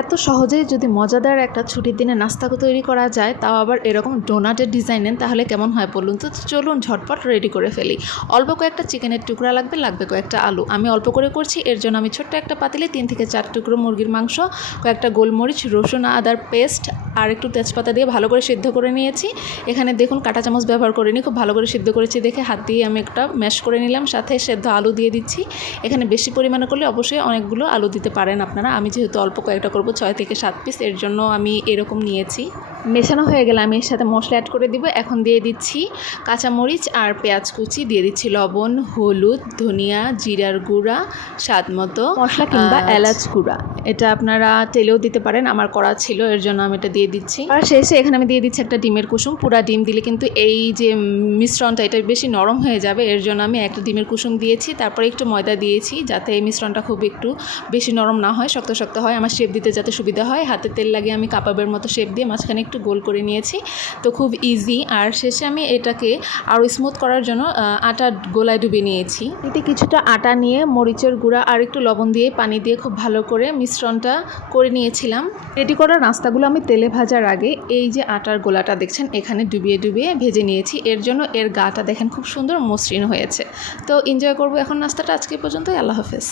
এত সহজেই যদি মজাদার একটা ছুটির দিনে নাস্তা তৈরি করা যায়, তাও আবার এরকম ডোনাটের ডিজাইনের, তাহলে কেমন হয় বলুন তো। চলুন ঝটপট রেডি করে ফেলি। অল্প কয়েকটা চিকেনের টুকরা লাগবে কয়েকটা আলু। আমি অল্প করে করছি, এর জন্য আমি ছোট্ট একটা পাতিলে 3 থেকে 4 টুকরো মুরগির মাংস, কয়েকটা গোলমরিচ, রসুন আদার পেস্ট আর একটু তেজপাতা দিয়ে ভালো করে সিদ্ধ করে নিয়েছি। এখানে দেখুন কাঁটা চামচ ব্যবহার করিনি, খুব ভালো করে সিদ্ধ করেছি দেখে হাত দিয়ে আমি একটা ম্যাশ করে নিলাম। সাথে সেদ্ধ আলু দিয়ে দিচ্ছি। এখানে বেশি পরিমাণে করলে অবশ্যই অনেকগুলো আলু দিতে পারেন আপনারা। আমি যেহেতু অল্প কয়েকটা করব, 6 থেকে 7 পিস, এর জন্য আমি এরকম নিয়েছি। মেশানো হয়ে গেলে আমি এর সাথে মশলা অ্যাড করে দিব। এখন দিয়ে দিচ্ছি কাঁচামরিচ আর পেঁয়াজ কুচি, দিয়ে দিচ্ছি লবণ, হলুদ, ধনিয়া, জিরার গুঁড়া, স্বাদ মতো মশলা কিংবা এলাচ গুঁড়া। এটা আপনারা তেলেও দিতে পারেন, আমার করা ছিল এর জন্য আমি এটা দিয়ে দিচ্ছি। আর শেষে এখানে আমি দিয়ে দিচ্ছি একটা ডিমের কুসুম। পুরা ডিম দিলে কিন্তু এই যে মিশ্রণটা এটা বেশি নরম হয়ে যাবে, এর জন্য আমি একটা ডিমের কুসুম দিয়েছি। তারপরে একটু ময়দা দিয়েছি যাতে এই মিশ্রণটা খুব একটু বেশি নরম না হয়, শক্ত শক্ত হয়, আমার শেপ দিতে যাতে সুবিধা হয়। হাতে তেল লাগিয়ে আমি কাবাবের মতো শেপ দিয়ে মাঝখানে একটু গোল করে নিয়েছি। তো খুব ইজি। আর শেষে আমি এটাকে আরও স্মুথ করার জন্য আটা গোলায় ডুবিয়ে নিয়েছি। এতে কিছুটা আটা নিয়ে মরিচের গুঁড়া আর একটু লবণ দিয়ে পানি দিয়ে খুব ভালো করে মিশ্রণটা করে নিয়েছিলাম। রেডি করা নাস্তাগুলো আমি তেলে ভাজার আগে এই যে আটার গোলাটা দেখছেন এখানে ডুবিয়ে ডুবিয়ে ভেজে নিয়েছি, এর জন্য এর গাটা দেখেন খুব সুন্দর মসৃণ হয়েছে। তো এনজয় করবো এখন নাস্তাটা। আজকে পর্যন্তই, আল্লাহ হাফেজ।